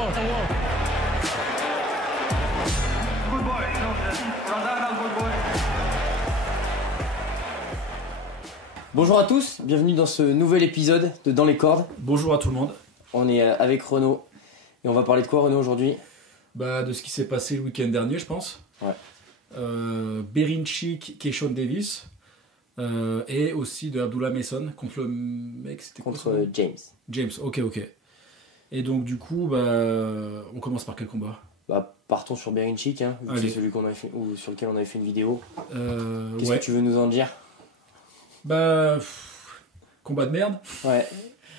war. Good boy, you know, Razana, good boy. Bonjour à tous, bienvenue dans ce nouvel épisode de Dans les cordes. Bonjour à tout le monde. On est avec Renaud et on va parler de quoi, Renaud, aujourd'hui? De ce qui s'est passé le week-end dernier, je pense. Ouais. Berinchyk, Keishon Davis et aussi de Abdullah Mason contre le mec, c'était quoi son nom James. James, ok. Et donc du coup, on commence par quel combat? Partons sur Berinchyk, hein, vu que c'est celui qu'on avait fait, ou sur lequel on avait fait une vidéo. Qu'est-ce que tu veux nous en dire? Combat de merde. Ouais,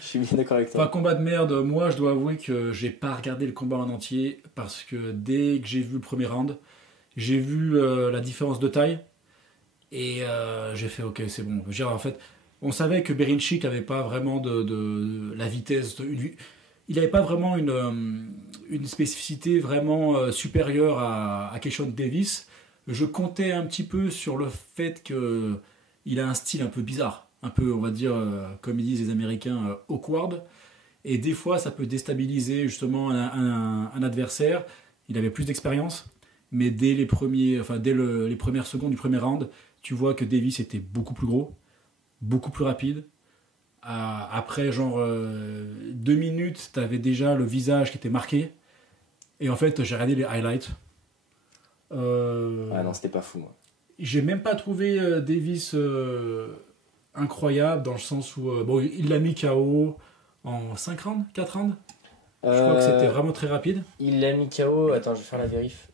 je suis bien d'accord avec toi. Combat de merde, moi je dois avouer que j'ai pas regardé le combat en entier parce que dès que j'ai vu le premier round, j'ai vu la différence de taille et j'ai fait ok, c'est bon. En fait, on savait que Berinchyk avait pas vraiment de la vitesse, il n'avait pas vraiment une spécificité vraiment supérieure à Keishon Davis. Je comptais un petit peu sur le fait que il a un style un peu bizarre, un peu, on va dire, comme ils disent les Américains, awkward. Et des fois, ça peut déstabiliser justement un adversaire. Il avait plus d'expérience, mais dès les premières secondes du premier round, tu vois que Davis était beaucoup plus gros, beaucoup plus rapide. Après, 2 minutes, tu avais déjà le visage qui était marqué. Et en fait, j'ai regardé les highlights. Ah non, c'était pas fou, moi. J'ai même pas trouvé Davis incroyable dans le sens où il l'a mis KO en 5 rounds, 4 rounds. Je crois que c'était vraiment très rapide. Il l'a mis KO, attends, je vais faire la vérif.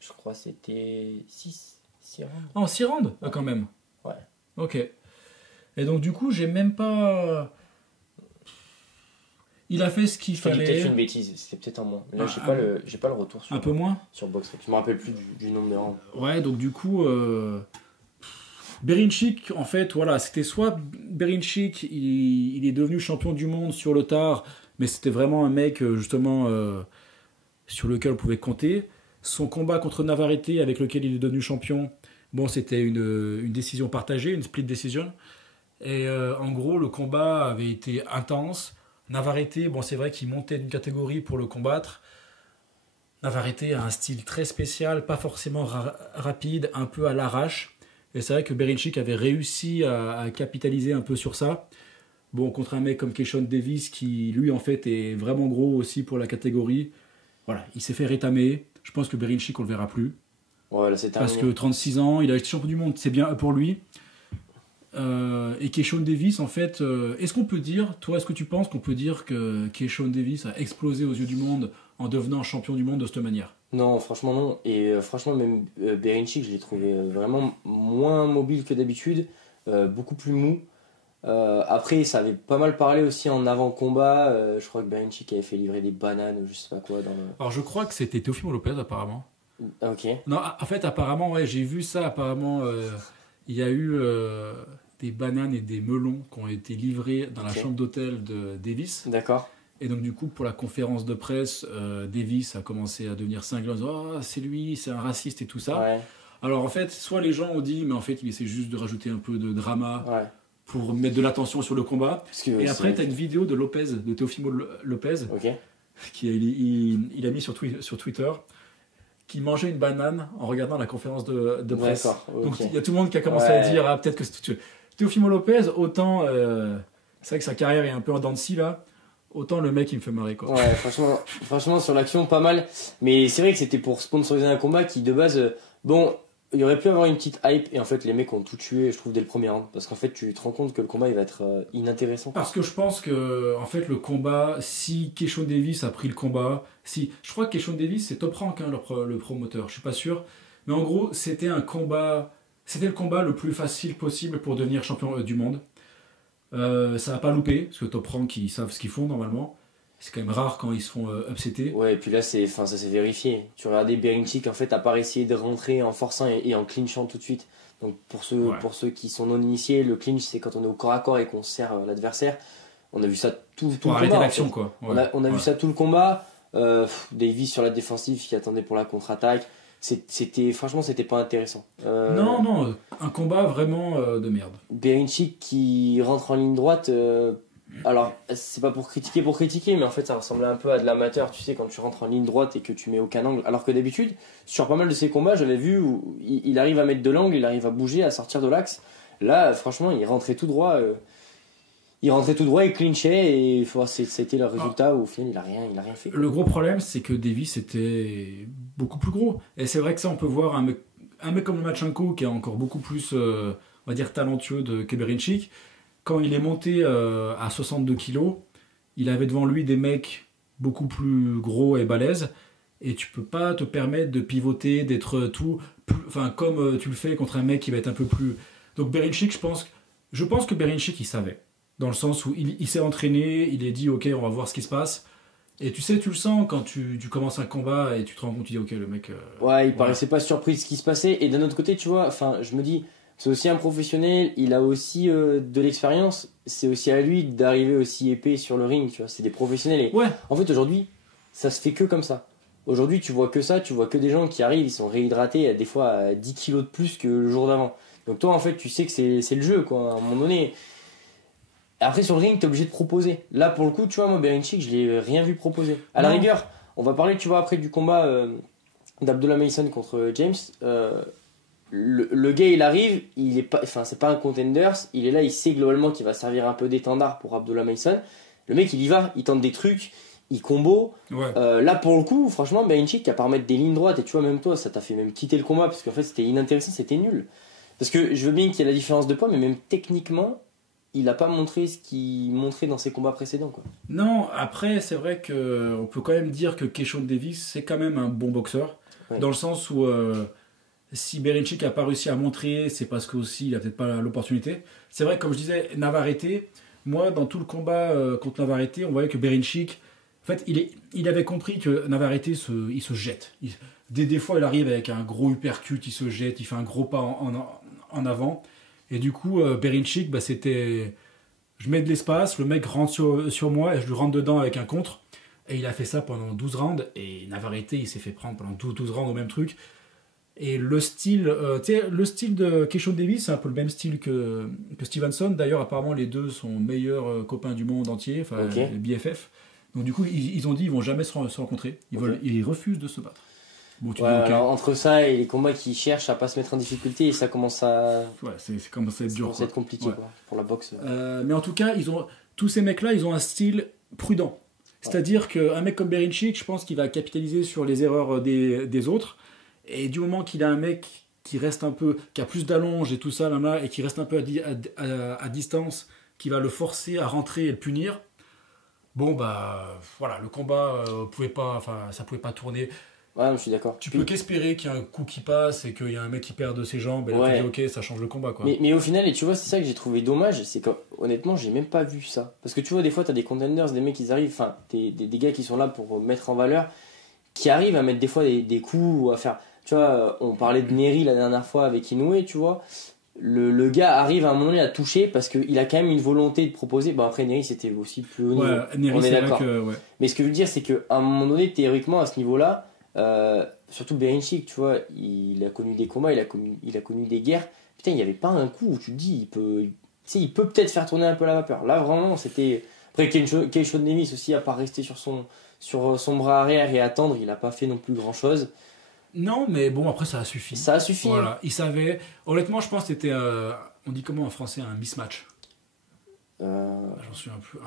Je crois que c'était 6 rounds. En 6 rounds quand même. Ouais. Ok. Et donc du coup, j'ai même pas... Il a fait ce qu'il fallait. J'ai peut-être une bêtise, c'était peut-être en moins. Là, j'ai pas le retour sur, un peu moins sur BoxRec. Je me rappelle plus du nombre de rounds. Ouais, donc du coup, Berinchyk, en fait, voilà, c'était soit Berinchyk, il est devenu champion du monde sur le tard, mais c'était vraiment un mec, justement, sur lequel on pouvait compter. Son combat contre Navarrete, avec lequel il est devenu champion, c'était une décision partagée, une split decision. Et en gros, le combat avait été intense. Navarrete, c'est vrai qu'il montait d'une catégorie pour le combattre. Navarrete a un style très spécial, pas forcément rapide, un peu à l'arrache. Et c'est vrai que Berinchyk avait réussi à capitaliser un peu sur ça. Contre un mec comme Keishon Davis, qui lui en fait est vraiment gros aussi pour la catégorie. Voilà, il s'est fait rétamer. Je pense que Berinchyk, on le verra plus. Ouais, là, c'est terminé. Parce que 36 ans, il a été champion du monde, c'est bien pour lui. Et Keishon Davis, en fait, est-ce qu'on peut dire, toi, est-ce que tu penses qu'on peut dire que Keishon Davis a explosé aux yeux du monde en devenant champion du monde de cette manière? Non, franchement non. Et franchement, même Berinchyk, je l'ai trouvé vraiment moins mobile que d'habitude, beaucoup plus mou. Après, ça avait pas mal parlé aussi en avant-combat. Je crois que Berinchyk avait fait livrer des bananes ou je sais pas quoi. Alors, je crois que c'était Teofimo Lopez, apparemment. Ok. Non, en fait, apparemment, ouais, j'ai vu ça. Apparemment, il y a eu des bananes et des melons qui ont été livrés dans la chambre d'hôtel de Davis. D'accord. Et donc du coup, pour la conférence de presse, Davis a commencé à devenir cinglé en disant « Oh, c'est lui, c'est un raciste et tout ça Ouais. ». Alors en fait, soit les gens ont dit « Mais en fait, il essaie juste de rajouter un peu de drama pour mettre de l'attention sur le combat ». Et après, tu as une vidéo de Lopez, de Teofimo Lopez, il a mis sur Twitter, qui mangeait une banane en regardant la conférence de presse. Donc il y a tout le monde qui a commencé à dire « Ah, peut-être que c'est... » Teofimo Lopez, autant... c'est vrai que sa carrière est un peu en dents de scie, là. Autant le mec il me fait marrer quoi. Ouais, franchement sur l'action pas mal. Mais c'est vrai que c'était pour sponsoriser un combat qui de base, il y aurait pu avoir une petite hype et en fait les mecs ont tout tué je trouve dès le premier round. Parce qu'en fait tu te rends compte que le combat il va être inintéressant. Parce que je pense que en fait le combat, si Keishon Davis a pris le combat, je crois que Keishon Davis c'est Top Rank hein, le promoteur, je suis pas sûr. Mais en gros c'était le combat le plus facile possible pour devenir champion du monde. Ça va pas louper parce que Top Rank ils savent ce qu'ils font normalement. C'est quand même rare quand ils se font upsetter. Ouais, et puis là ça s'est vérifié. Tu regardais Berinchyk en fait à part essayer de rentrer en forçant et en clinchant tout de suite. Donc pour ceux qui sont non initiés, le clinch c'est quand on est au corps à corps et qu'on serre l'adversaire. On a vu ça tout le combat. Arrêter l'action quoi. Ouais. On a vu ça tout le combat. Davis sur la défensive qui attendait pour la contre-attaque. Franchement c'était pas intéressant. Non, un combat vraiment de merde. Berinchyk qui rentre en ligne droite, Alors, c'est pas pour critiquer, mais en fait, ça ressemblait un peu à de l'amateur, tu sais, quand tu rentres en ligne droite et que tu mets aucun angle. Alors que d'habitude, sur pas mal de ses combats, j'avais vu où il arrive à mettre de l'angle, il arrive à bouger, à sortir de l'axe. Là, franchement, il rentrait tout droit. Il clinchait, et c'était le résultat où au final, il a rien fait. Le gros problème, c'est que Davis était beaucoup plus gros. Et c'est vrai que ça, on peut voir un mec comme Lomachenko, qui est encore beaucoup plus, on va dire, talentueux que Berinchyk. Quand il est monté à 62 kilos, il avait devant lui des mecs beaucoup plus gros et balèzes. Et tu peux pas te permettre de pivoter, d'être enfin, comme tu le fais contre un mec qui va être un peu plus. Donc Berinchyk, je pense que Berinchyk, il savait. Dans le sens où il s'est entraîné, il est dit ok, on va voir ce qui se passe. Et tu sais, tu le sens quand tu commences un combat et tu te rends compte, tu dis ok, le mec. Ouais, il paraissait pas surpris de ce qui se passait. Et d'un autre côté, tu vois, enfin, je me dis, c'est aussi un professionnel, il a aussi de l'expérience. C'est aussi à lui d'arriver aussi épais sur le ring, tu vois. C'est des professionnels. Et Ouais. en fait, aujourd'hui, ça se fait que comme ça. Aujourd'hui, tu vois que ça, tu vois que des gens qui arrivent, ils sont réhydratés, des fois à 10 kilos de plus que le jour d'avant. Donc toi, en fait, tu sais que c'est le jeu, quoi. À un moment donné. Après, sur le ring, t'es obligé de proposer. Là, pour le coup, tu vois, moi, Berinchyk, je l'ai rien vu proposer. À la rigueur, on va parler, tu vois, après du combat d'Abdullah Mason contre James. Le gars, il arrive, il est pas, enfin, c'est pas un contender, il est là, il sait globalement qu'il va servir un peu d'étendard pour Abdullah Mason. Le mec, il y va, il tente des trucs, il combo. Ouais. Là, pour le coup, franchement, Berinchyk, à part mettre des lignes droites, et tu vois, même toi, ça t'a fait même quitter le combat, parce qu'en fait, c'était inintéressant, c'était nul. Parce que je veux bien qu'il y ait la différence de poids, mais même techniquement, il n'a pas montré ce qu'il montrait dans ses combats précédents, quoi. Non, après, c'est vrai qu'on peut quand même dire que Keishon Davis, c'est quand même un bon boxeur. Ouais. Dans le sens où si Berinchyk n'a pas réussi à montrer, c'est parce qu'aussi il n'a peut-être pas l'opportunité. C'est vrai, comme je disais, Navarrete, moi, dans tout le combat contre Navarrete, on voyait que Berinchyk, en fait, il avait compris que Navarrete, il se jette. Des fois, il arrive avec un gros uppercut, il se jette, il fait un gros pas en avant. Et du coup, Berinchyk, bah, c'était... Je mets de l'espace, le mec rentre sur moi et je lui rentre dedans avec un contre. Et il a fait ça pendant 12 rounds. Et Navarrete, il s'est fait prendre pendant 12 rounds au même truc. Et le style de Keishon Davis, c'est un peu le même style que Stevenson. D'ailleurs, apparemment, les deux sont meilleurs copains du monde entier, enfin Okay. les BFF. Donc du coup, ils ont dit ils vont jamais se rencontrer. Ils refusent de se battre. Bon, tu Ouais, dis ok. alors, entre ça et les combats qui cherchent à pas se mettre en difficulté, ça commence à, Ouais, c'est commence à être dur. commence à être compliqué, Ouais. quoi, pour la boxe. Mais en tout cas, tous ces mecs-là, ils ont un style prudent. C'est-à-dire qu'un mec comme Berinchyk, je pense qu'il va capitaliser sur les erreurs des autres. Et du moment qu'il a un mec qui reste un peu, qui a plus d'allonge et tout ça, là, et qui reste un peu à distance, qui va le forcer à rentrer et le punir, bon, bah, voilà, le combat ça pouvait pas tourner. Ouais, je suis d'accord. Tu peux qu'espérer qu'il y a un coup qui passe et qu'il y a un mec qui perd de ses jambes, et là, Ouais. tu dis, ok, ça change le combat, quoi. Mais au final, et tu vois, c'est ça que j'ai trouvé dommage, c'est que honnêtement, j'ai même pas vu ça. Parce que tu vois, des fois, t'as des contenders, des mecs qui arrivent, enfin, des gars qui sont là pour mettre en valeur, qui arrivent à mettre des fois des coups ou à faire. Tu vois, on parlait de Neri la dernière fois avec Inoue, tu vois. Le gars arrive à un moment donné à toucher parce qu'il a quand même une volonté de proposer. Bon, après, Neri, c'était aussi plus haut niveau. Ouais, Neri, on est c'est vrai d'accord. que, ouais. Mais ce que je veux dire, c'est qu'à un moment donné, théoriquement, à ce niveau-là, surtout Berinchyk, tu vois, il a connu des combats, il a connu des guerres. Putain, il n'y avait pas un coup où tu te dis, il peut peut-être faire tourner un peu la vapeur. Là, vraiment, c'était. Après, Keishon Davis aussi, à part rester sur son bras arrière et attendre, il n'a pas fait non plus grand-chose. Non, mais bon, après, ça a suffi. Ça a suffi. Voilà, il savait. Honnêtement, je pense que c'était, on dit comment en français, un mismatch. J'en suis un peu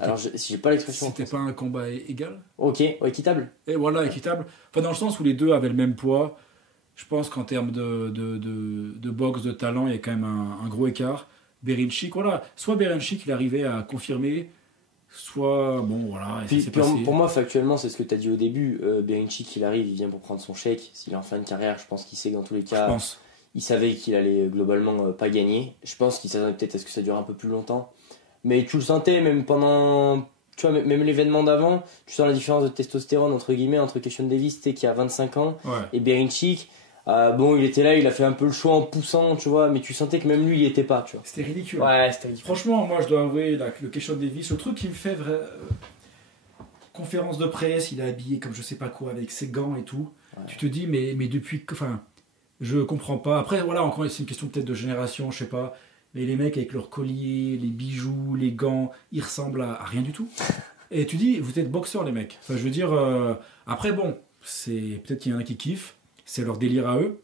Alors, j'ai pas l'expression. C'était pas un combat égal. Ok, équitable. Et voilà, équitable. Enfin, dans le sens où les deux avaient le même poids. Je pense qu'en termes de boxe, de talent, il y a quand même un gros écart. Berinchyk, voilà. Soit Berinchyk, il arrivait à confirmer, soit, bon, voilà. Et Puis, ça s'est passé. pour moi, factuellement, c'est ce que tu as dit au début. Berinchyk, il arrive, il vient pour prendre son chèque. S'il est en fin de carrière, je pense qu'il sait que dans tous les Je cas, pense. il savait qu'il allait globalement pas gagner. Je pense qu'il s'attendait peut-être à ce que ça dure un peu plus longtemps. Mais tu le sentais même pendant. Tu vois, même l'événement d'avant, tu sens la différence de testostérone entre guillemets entre Keishon Davis, qui a 25 ans, Ouais. et Berinchyk. Bon, il était là, il a fait un peu le choix en poussant, tu vois, mais tu sentais que même lui, il était pas, tu vois. C'était ridicule. Ouais, c'était ridicule. Franchement, moi, je dois avouer, le Keishon Davis, le truc qui me fait conférence de presse, il est habillé comme je sais pas quoi, avec ses gants et tout. Ouais. Tu te dis, mais depuis. Enfin, je comprends pas. Après, voilà, encore, c'est une question peut-être de génération, je sais pas. Et les mecs avec leurs colliers, les bijoux, les gants, ils ressemblent à rien du tout. Et tu dis, vous êtes boxeurs les mecs. Enfin, je veux dire, après bon, c'est peut-être qu'il y en a qui kiffent, c'est leur délire à eux.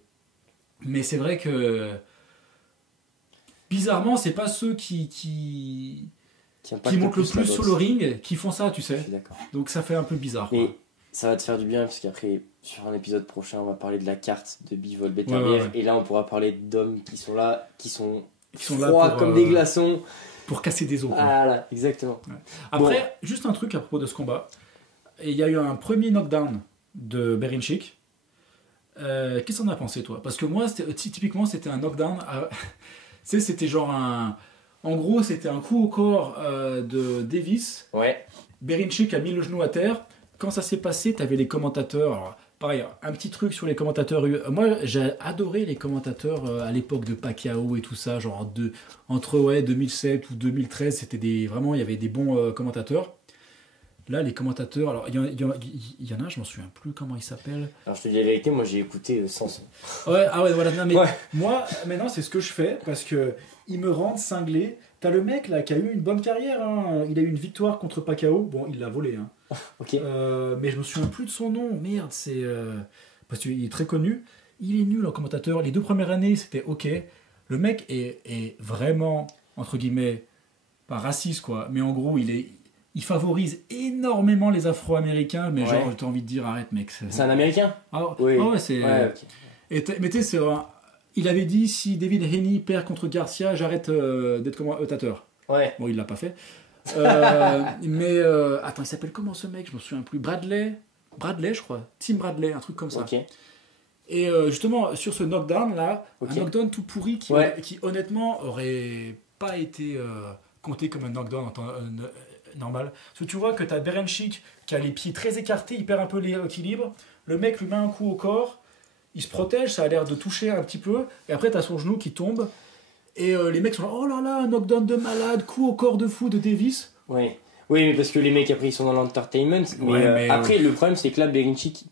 Mais c'est vrai que bizarrement, c'est pas ceux qui montent le plus sur le ring qui font ça, tu Je sais. suis d'accord. Donc ça fait un peu bizarre. Mais Quoi. ça va te faire du bien parce qu'après, sur un épisode prochain, on va parler de la carte de Bivol Beterbiev. Ouais. Et là, on pourra parler d'hommes qui sont là, qui sont Ils sont là froids pour, comme des glaçons. pour casser des os. Quoi. Voilà, exactement. Après, juste un truc à propos de ce combat. Il y a eu un premier knockdown de Berinchik. Qu'est-ce qu'on a pensé, toi? Parce que moi, typiquement, c'était un knockdown. Tu sais, c'était genre un. En gros, c'était un coup au corps de Davis. Ouais. Berinchik a mis le genou à terre. Quand ça s'est passé, tu avais les commentateurs. Alors, pareil, un petit truc sur les commentateurs. Moi, j'ai adoré les commentateurs à l'époque de Pacquiao et tout ça. Genre entre 2007 ou 2013, c'était vraiment, il y avait des bons commentateurs. Là, les commentateurs, alors il y en a, je m'en souviens plus comment ils s'appellent. Alors, je te dis la vérité, moi j'ai écouté sans son. Ouais, ah ouais, voilà. Non, mais Ouais. moi, maintenant, c'est ce que je fais parce que ils me rendent cinglé. T'as le mec là qui a eu une bonne carrière. Hein. Il a eu une victoire contre Pacquiao. Bon, il l'a volé. Hein. Ok. Mais je me souviens plus de son nom. Merde, c'est parce qu'il est très connu. Il est nul en commentateur. Les 2 premières années, c'était ok. Le mec est vraiment entre guillemets pas raciste quoi, mais en gros, il favorise énormément les Afro-Américains, mais Ouais. genre, t'as envie de dire, arrête, mec. C'est un américain? Ouais, c'est. Ouais, ok. Mais tu sais, il avait dit si David Haney perd contre Garcia, j'arrête d'être commentateur. Ouais. Bon, il l'a pas fait. Mais attends, il s'appelle comment ce mec? Je me souviens plus. Bradley, je crois. Tim Bradley, un truc comme ça. Ok. Et justement, sur ce knockdown là, Ok. un knockdown tout pourri Ouais. qui honnêtement aurait pas été compté comme un knockdown en temps normal. Parce que tu vois que tu as Berinchik qui a les pieds très écartés, il perd un peu l'équilibre. Le mec lui met un coup au corps, il se protège, ça a l'air de toucher un petit peu. Et après, tu as son genou qui tombe. Et les mecs sont là, oh là là, un knockdown de malade, coup au corps de fou de Davis. Ouais. Oui, mais parce que les mecs après ils sont dans l'entertainment. Mais, Ouais, mais, après, le problème c'est que là, Berinchik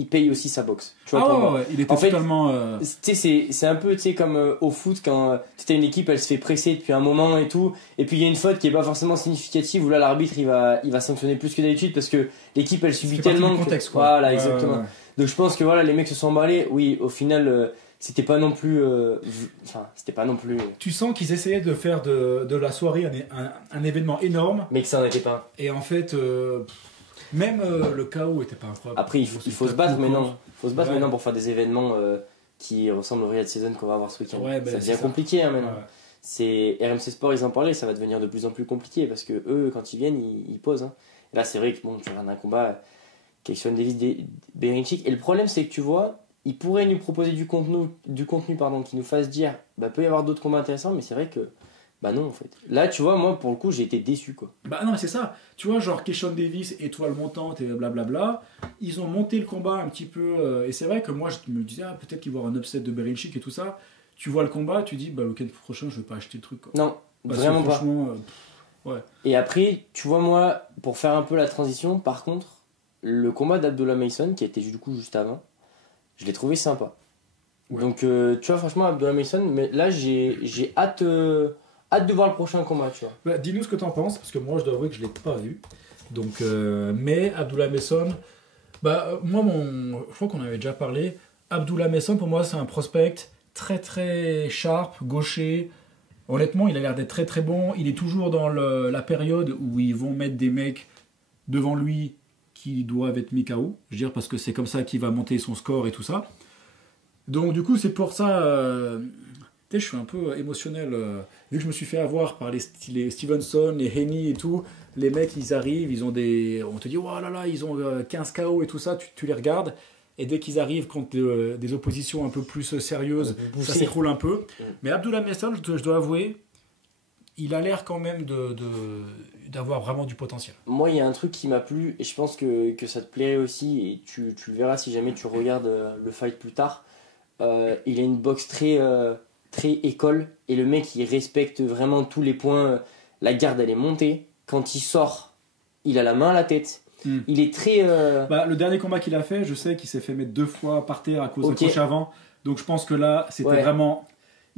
il paye aussi sa boxe. Tu vois, Ah pour moi. ouais, il était En fait, totalement. Tu sais, c'est un peu comme au foot quand tu une équipe elle se fait presser depuis un moment et tout, et puis il y a une faute qui est pas forcément significative où là l'arbitre il va sanctionner plus que d'habitude parce que l'équipe elle subit C'est parti tellement du contexte, que, quoi. voilà, Ouais, exactement. ouais. Donc je pense que voilà, les mecs se sont emballés. Oui, au final c'était pas non plus enfin c'était pas non plus Tu sens qu'ils essayaient de faire de la soirée un événement énorme. mais que ça n'en était pas. Et en fait, même le chaos était pas incroyable. Après il faut se battre maintenant. Faut se battre Ouais. maintenant pour faire des événements qui ressemblent au Riyadh Season qu'on va avoir ce week-end. Ouais, ben, ça c'est devient ça. compliqué hein, maintenant. Ouais. C'est RMC Sport, ils en parlaient, ça va devenir de plus en plus compliqué parce que eux, quand ils viennent, ils posent. Hein. Et là, c'est vrai que bon, tu regardes un combat, Keishon Davis, Berinchik, et le problème, c'est que tu vois, ils pourraient nous proposer du contenu pardon, qui nous fasse dire, bah peut y avoir d'autres combats intéressants, mais c'est vrai que, bah non en fait. Là, tu vois, moi pour le coup, j'ai été déçu quoi. Bah non, mais c'est ça. Tu vois, genre Keishon Davis, étoile montante et blablabla, ils ont monté le combat un petit peu. Et c'est vrai que moi, je me disais, ah, peut-être qu'il va y avoir un upset de Berinchik et tout ça. Tu vois le combat, tu dis, bah le week-end prochain, je vais pas acheter le truc. Quoi. Non, Parce vraiment que, pas. franchement, Et après, tu vois, moi, pour faire un peu la transition, par contre, le combat d'Abdullah Mason, qui était du coup juste avant, je l'ai trouvé sympa. Ouais. Donc, tu vois, franchement, Abdullah Mason, mais là, j'ai hâte de voir le prochain combat, tu vois. Bah, dis-nous ce que t'en penses, parce que moi, je dois avouer que je l'ai pas vu. Donc, mais Abdullah Mason, moi, je crois qu'on avait déjà parlé. Abdullah Mason, pour moi, c'est un prospect très très sharp, gaucher. Honnêtement, il a l'air d'être très très bon. Il est toujours dans la période où ils vont mettre des mecs devant lui qui doivent être mis KO. Je veux dire, parce que c'est comme ça qu'il va monter son score et tout ça. Donc, du coup, c'est pour ça. Tu sais, je suis un peu émotionnel. Vu que je me suis fait avoir par les Stevenson, les Haney et tout. Les mecs, ils arrivent, ils ont des. On te dit, oh là là, ils ont 15 KO et tout ça. Tu les regardes. Et dès qu'ils arrivent contre des oppositions un peu plus sérieuses, ça s'écroule un peu. Mais Abdullah Mason, je dois avouer, il a l'air quand même d'avoir vraiment du potentiel. Moi, il y a un truc qui m'a plu, et je pense que ça te plairait aussi, et tu le verras si jamais tu regardes le fight plus tard. Il a une boxe très école, et le mec, il respecte vraiment tous les points. La garde, elle est montée. Quand il sort, il a la main à la tête. Il est très... Le dernier combat qu'il a fait, je sais qu'il s'est fait mettre 2 fois par terre à cause Ok. de crochet avant. Donc je pense que là, c'était Ouais. vraiment...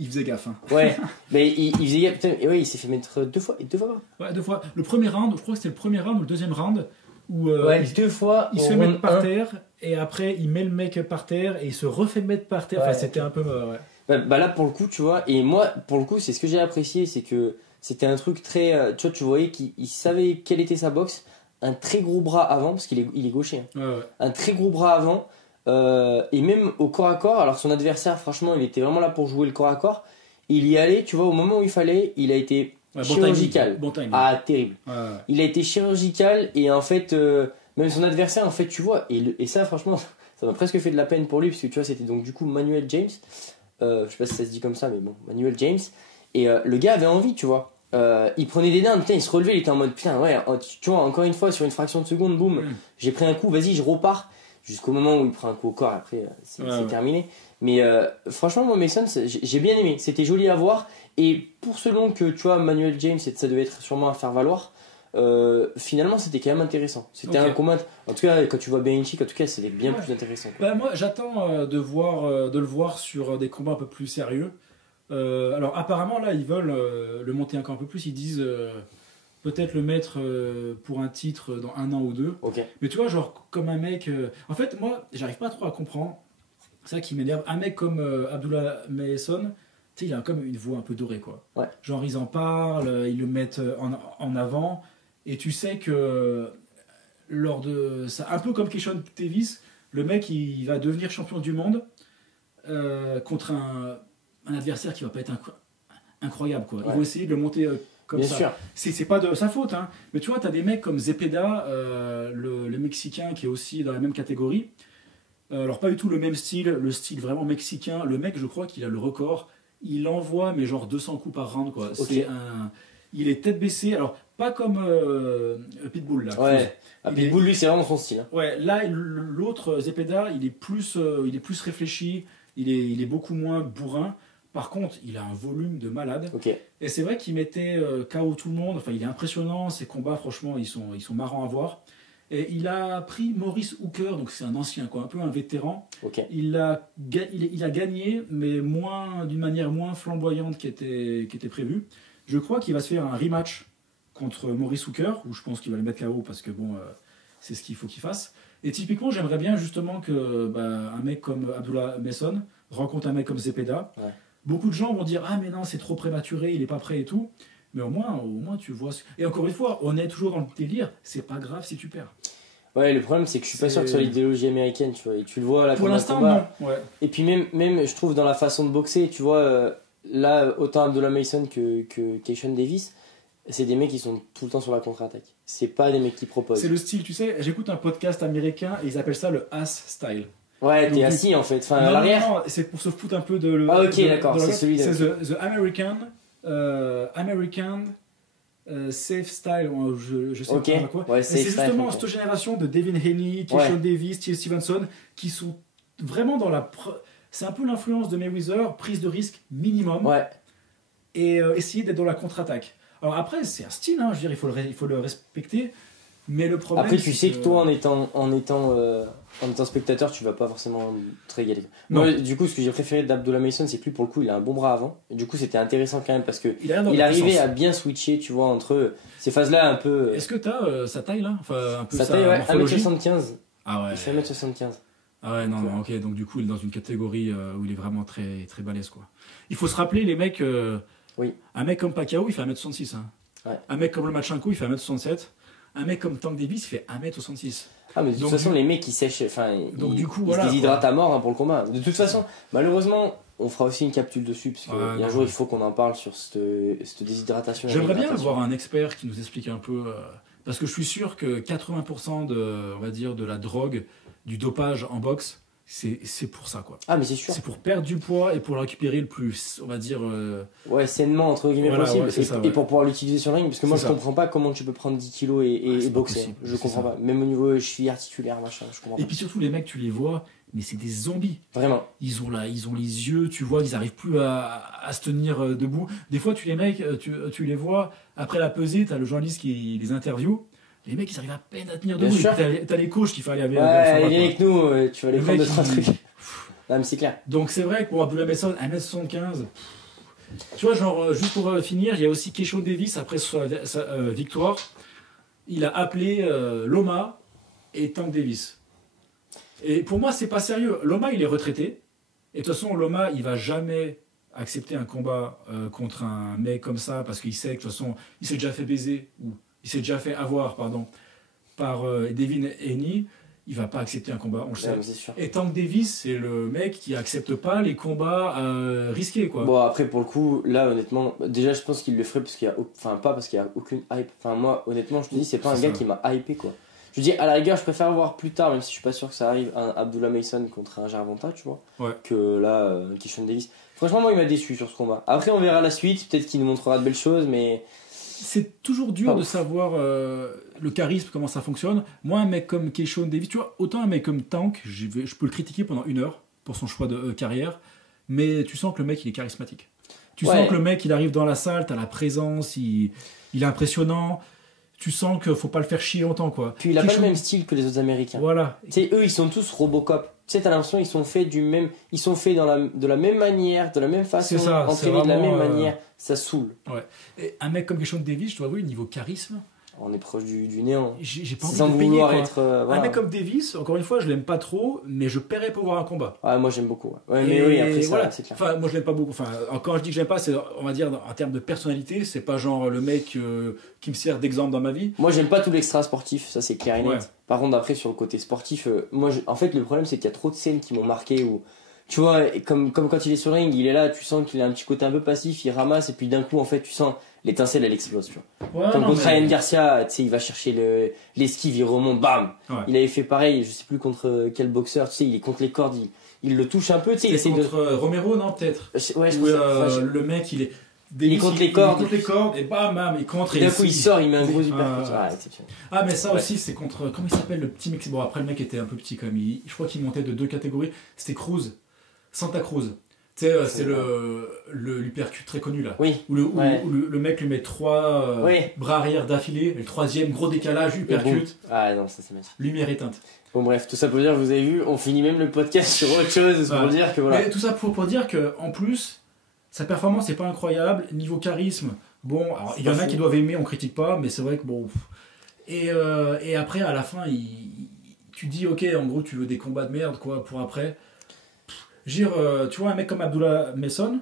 il faisait gaffe. Hein. Ouais, mais il faisait gaffe. Putain, et ouais, il s'est fait mettre deux fois pas. Ouais, 2 fois. Le premier round, je crois que c'était le premier round ou le deuxième round où Ouais, 2 fois. il se fait mettre par terre et après il met le mec par terre et il se refait mettre par terre. Enfin, c'était un peu. Ouais. Bah là, pour le coup, tu vois, et moi, pour le coup, c'est ce que j'ai apprécié, c'est que c'était un truc très. Tu vois, tu voyais qu'il savait quelle était sa boxe. Un très gros bras avant, parce qu'il est gaucher. Hein. Ouais. Un très gros bras avant. Et même au corps à corps, alors son adversaire, franchement, il était vraiment là pour jouer le corps à corps. Il y allait, tu vois, au moment où il fallait, il a été chirurgical. Bon timing. Ah, terrible. Ouais. Il a été chirurgical et en fait, même son adversaire, en fait, tu vois, et ça, franchement, ça m'a presque fait de la peine pour lui, parce que tu vois, c'était donc du coup Manuel James. Je sais pas si ça se dit comme ça, mais bon, Manuel James. Et le gars avait envie, tu vois. Il prenait des downs, putain, il se relevait, il était en mode putain, ouais, tu vois, encore une fois, sur une fraction de seconde, boum, j'ai pris un coup, vas-y, je repars. Jusqu'au moment où il prend un coup au corps, après, c'est terminé. Mais franchement, moi, Mason, j'ai bien aimé. C'était joli à voir. Et pour selon que, tu vois, Manuel James, ça devait être sûrement à faire valoir, finalement, c'était quand même intéressant. C'était un combat. En tout cas, quand tu vois Berincic, en tout cas, c'était bien plus intéressant. Bah, moi, j'attends de le voir sur des combats un peu plus sérieux. Alors, apparemment, là, ils veulent le monter encore un peu plus. Ils disent peut-être le mettre pour un titre dans 1 an ou 2. Okay. Mais tu vois, genre, comme un mec. En fait, moi, j'arrive pas trop à comprendre. C'est ça qui m'énerve. Un mec comme Abdullah Mason, tu sais, il a comme une voix un peu dorée, quoi. Ouais. Genre, ils en parlent, ils le mettent en avant. Et tu sais que lors de ça, un peu comme Keishon Davis, le mec, il va devenir champion du monde contre un adversaire qui va pas être incroyable, quoi. Ils vont essayer de le monter comme bien ça. Sûr. C'est pas de sa faute, hein. Mais tu vois, t'as des mecs comme Zepeda, le Mexicain qui est aussi dans la même catégorie. Alors pas du tout le même style, le style vraiment mexicain. Le mec, je crois qu'il a le record. Il envoie mais genre 200 coups par round, quoi. Okay. Il est tête baissée. Alors pas comme Pitbull là. Ouais. Pitbull, lui, c'est vraiment son style. Hein. Ouais. Là, l'autre Zepeda, il est plus réfléchi. Il est beaucoup moins bourrin. Par contre, il a un volume de malade. Okay. Et c'est vrai qu'il mettait KO tout le monde. Enfin, il est impressionnant. Ses combats, franchement, ils sont marrants à voir. Et il a pris Maurice Hooker, donc c'est un ancien, quoi, un peu un vétéran. Okay. Il a gagné, mais d'une manière moins flamboyante qui était prévue. Je crois qu'il va se faire un rematch contre Maurice Hooker, où je pense qu'il va le mettre KO parce que bon, c'est ce qu'il faut qu'il fasse. Et typiquement, j'aimerais bien justement que un mec comme Abdullah Mason rencontre un mec comme Zepeda. Ouais. Beaucoup de gens vont dire ah mais non, c'est trop prématuré, il est pas prêt et tout. Mais au moins tu vois. Et encore une fois, on est toujours dans le délire. C'est pas grave si tu perds. Ouais, le problème c'est que je suis pas sûr que ce soit l'idéologie américaine, tu vois. Et tu le vois là. Pour l'instant, non. Ouais. Et puis même, je trouve dans la façon de boxer, tu vois, là autant Abdullah Mason que Keishon Davis, c'est des mecs qui sont tout le temps sur la contre-attaque. C'est pas des mecs qui proposent. C'est le style, tu sais. J'écoute un podcast américain et ils appellent ça le ass style. Ouais, t'es assis en fait, enfin à l'arrière. Non, c'est pour se foutre un peu de. Ah ok, d'accord, c'est celui de. C'est the American safe style, je sais pas quoi. Ouais, c'est justement cette génération de Devin Haney, Keishon Davis, Steve Stevenson qui sont vraiment dans la. C'est un peu l'influence de Mayweather, prise de risque minimum. Ouais. Et essayer d'être dans la contre-attaque. Alors après, c'est un style, hein, je veux dire, il faut le respecter. Mais le problème. Après, tu sais que toi, en étant spectateur, tu vas pas forcément te régaler. Moi, du coup, ce que j'ai préféré d'Abdullah Mason, c'est que lui, pour le coup, il a un bon bras avant. Et du coup, c'était intéressant quand même parce que il arrivait à bien switcher, tu vois, entre ces phases-là un peu. Est-ce que t'as sa taille là, enfin un peu sa taille, ouais, morphologie. 1m75. Ah ouais. Il fait 1m75. Ah ouais, non, ok. Donc du coup, il est dans une catégorie où il est vraiment très très balèze, quoi. Il faut se rappeler les mecs. Oui. Un mec comme Pacquiao, il fait 1m66. Hein. Ouais. Un mec comme Lomachenko, il fait 1m67. Un mec comme Tank Davis, il fait 1m66. Ah, mais de toute façon, les mecs, ils sèchent. Enfin, ils se déshydratent à mort pour le combat. De toute façon, malheureusement, on fera aussi une capsule dessus, parce qu'un jour, il faut qu'on en parle sur cette déshydratation. J'aimerais bien avoir un expert qui nous explique un peu. Parce que je suis sûr que 80% de la drogue, du dopage en boxe, c'est pour ça, quoi. Ah, mais c'est sûr. C'est pour perdre du poids et pour le récupérer le plus, on va dire. Ouais, sainement, entre guillemets, possible. Ouais, et pour pouvoir l'utiliser sur le ring. Parce que moi, je comprends pas comment tu peux prendre 10 kilos et boxer. Je comprends pas. Même au niveau cheville articulaire, machin, je comprends pas. Et puis surtout, les mecs, tu les vois, mais c'est des zombies. Vraiment. Ils ont les yeux, tu vois, ils arrivent plus à se tenir debout. Des fois, les mecs, tu les vois, après la pesée, t'as le journaliste qui les interview. Les mecs, ils arrivent à peine à tenir debout. T'as les coachs qu'il fallait aller avec. Ouais, viens avec nous, tu vas les prendre de 3 trucs. Non, mais c'est clair. Donc c'est vrai que pour Abdullah Mason, 1m75, Tu vois, genre, juste pour finir, il y a aussi Keishon Davis, après sa victoire, il a appelé Loma et Tank Davis. Et pour moi, c'est pas sérieux. Loma, il est retraité. Et de toute façon, Loma, il va jamais accepter un combat contre un mec comme ça, parce qu'il sait que de toute façon, il s'est déjà fait baiser, ou il s'est déjà fait avoir, pardon, par Devin Haney. Il va pas accepter un combat, on le sait. Ouais, c'est sûr. Et Tank Davis, c'est le mec qui accepte pas les combats risqués, quoi. Bon, après, pour le coup, là, honnêtement, déjà, je pense qu'il le ferait parce qu'il y a. Enfin, pas parce qu'il y a aucune hype. Enfin, moi, honnêtement, je te dis, c'est pas un gars qui m'a hypé, quoi. Je veux dire, à la rigueur, je préfère voir plus tard, même si je suis pas sûr que ça arrive, un Abdullah Mason contre un Gervonta, tu vois. Ouais. Que là, Keishon Davis. Franchement, moi, il m'a déçu sur ce combat. Après, on verra la suite. Peut-être qu'il nous montrera de belles choses, mais. C'est toujours dur de savoir le charisme, comment ça fonctionne. Moi, un mec comme Keishon Davis, tu vois, autant un mec comme Tank, je peux le critiquer pendant 1 heure pour son choix de carrière, mais tu sens que le mec, il est charismatique. Tu sens que le mec, il arrive dans la salle, t'as la présence, il est impressionnant. Tu sens qu'il faut pas le faire chier longtemps, quoi. Puis il a pas le même style que les autres Américains. Voilà. Tu sais, eux, ils sont tous Robocop. Tu sais, t'as l'impression qu'ils sont faits ils sont faits de la même manière, de la même façon, entraînés de la même manière. Ça saoule. Ouais. Et un mec comme Keishon Davis, je dois avouer, niveau charisme, On est proche du néant. j'ai pas envie Sans de payer, vouloir quoi. être. Voilà. Un mec comme Davis, encore une fois, je l'aime pas trop, mais je paierais pour voir un combat. Ouais, moi j'aime beaucoup. Ouais, mais oui, après ça, voilà. c'est clair. Enfin, moi je l'aime pas beaucoup. Enfin, quand je dis que j'aime pas, c'est, on va dire, en termes de personnalité, c'est pas genre le mec qui me sert d'exemple dans ma vie. Moi j'aime pas tout l'extra sportif, ça c'est clair et net. Ouais. Par contre, après sur le côté sportif, en fait le problème c'est qu'il y a trop de scènes qui m'ont marqué où. Tu vois, comme quand il est sur le ring, il est là, tu sens qu'il a un petit côté un peu passif, il ramasse et puis d'un coup en fait tu sens l'étincelle elle explose. Tu vois. Ouais, Comme non, contre mais- Ryan Garcia, tu sais, il va chercher l'esquive, il remonte, bam. Ouais. Il avait fait pareil, je sais plus contre quel boxeur, tu sais, il est contre les cordes, il le touche un peu, tu sais, il C'est essaie contre Romero, non, peut-être. Ouais, je Où, pense ça. le mec, il est. Il est contre les cordes. Il est contre les cordes et bam, il contre. Et d'un coup il sort, il met un gros uppercut. Ah, Ah, exceptionnel. Ah, mais ça Ouais. aussi, c'est contre. Comment il s'appelle le petit mec? Bon, après, le mec était un peu petit quand même. Je crois qu'il montait de 2 catégories. C'était Cruz. Santa Cruz. Tu sais, c'est l'hypercute très connu là. Oui. Où le mec lui met 3 Oui. bras arrière d'affilée. Et le troisième, gros décalage, Et hypercute. bon. Ah non, ça c'est magique. Lumière éteinte. Bon bref, tout ça pour dire, vous avez vu, on finit même le podcast sur autre chose, c'est pour Ouais. dire que voilà. Mais tout ça pour dire que en plus, sa performance n'est pas incroyable. Niveau charisme, bon, alors, il y en a qui doivent aimer, on critique pas, mais c'est vrai que bon. Et après, à la fin, tu dis, ok, en gros, tu veux des combats de merde, quoi, pour après. Tu vois, un mec comme Abdullah Mason,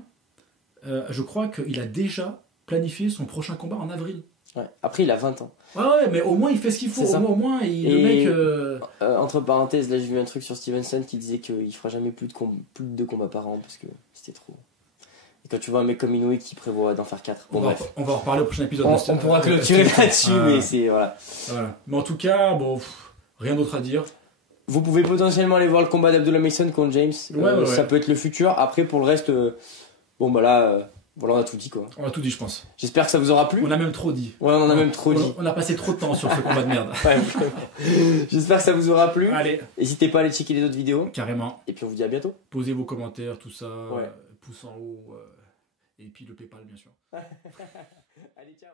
je crois qu'il a déjà planifié son prochain combat en avril. Ouais. Après, il a 20 ans. Ouais, mais au moins, il fait ce qu'il faut. C'est ça. Au moins, le Et- mec. Entre parenthèses, là j'ai vu un truc sur Stevenson qui disait qu'il fera jamais plus de 2 combats par an parce que c'était trop. Et quand tu vois un mec comme Inoue qui prévoit d'en faire 4. Bon, bref. On va en reparler au prochain épisode. On pourra clôturer là-dessus, mais c'est. Voilà. Voilà. Mais en tout cas, bon, rien d'autre à dire. Vous pouvez potentiellement aller voir le combat d'Abdullah Mason contre James. Ouais. Ça peut être le futur. Après, pour le reste, bon bah là, voilà, on a tout dit quoi. On a tout dit, je pense. J'espère que ça vous aura plu. On a même trop dit. Ouais, on en a même trop dit. On a passé trop de temps sur ce combat de merde. Ouais, vraiment. J'espère que ça vous aura plu. Allez, N'hésitez pas à aller checker les autres vidéos. carrément. Et puis on vous dit à bientôt. Posez vos commentaires, tout ça. Ouais. Pouce en haut. Et puis le PayPal, bien sûr. Allez, ciao.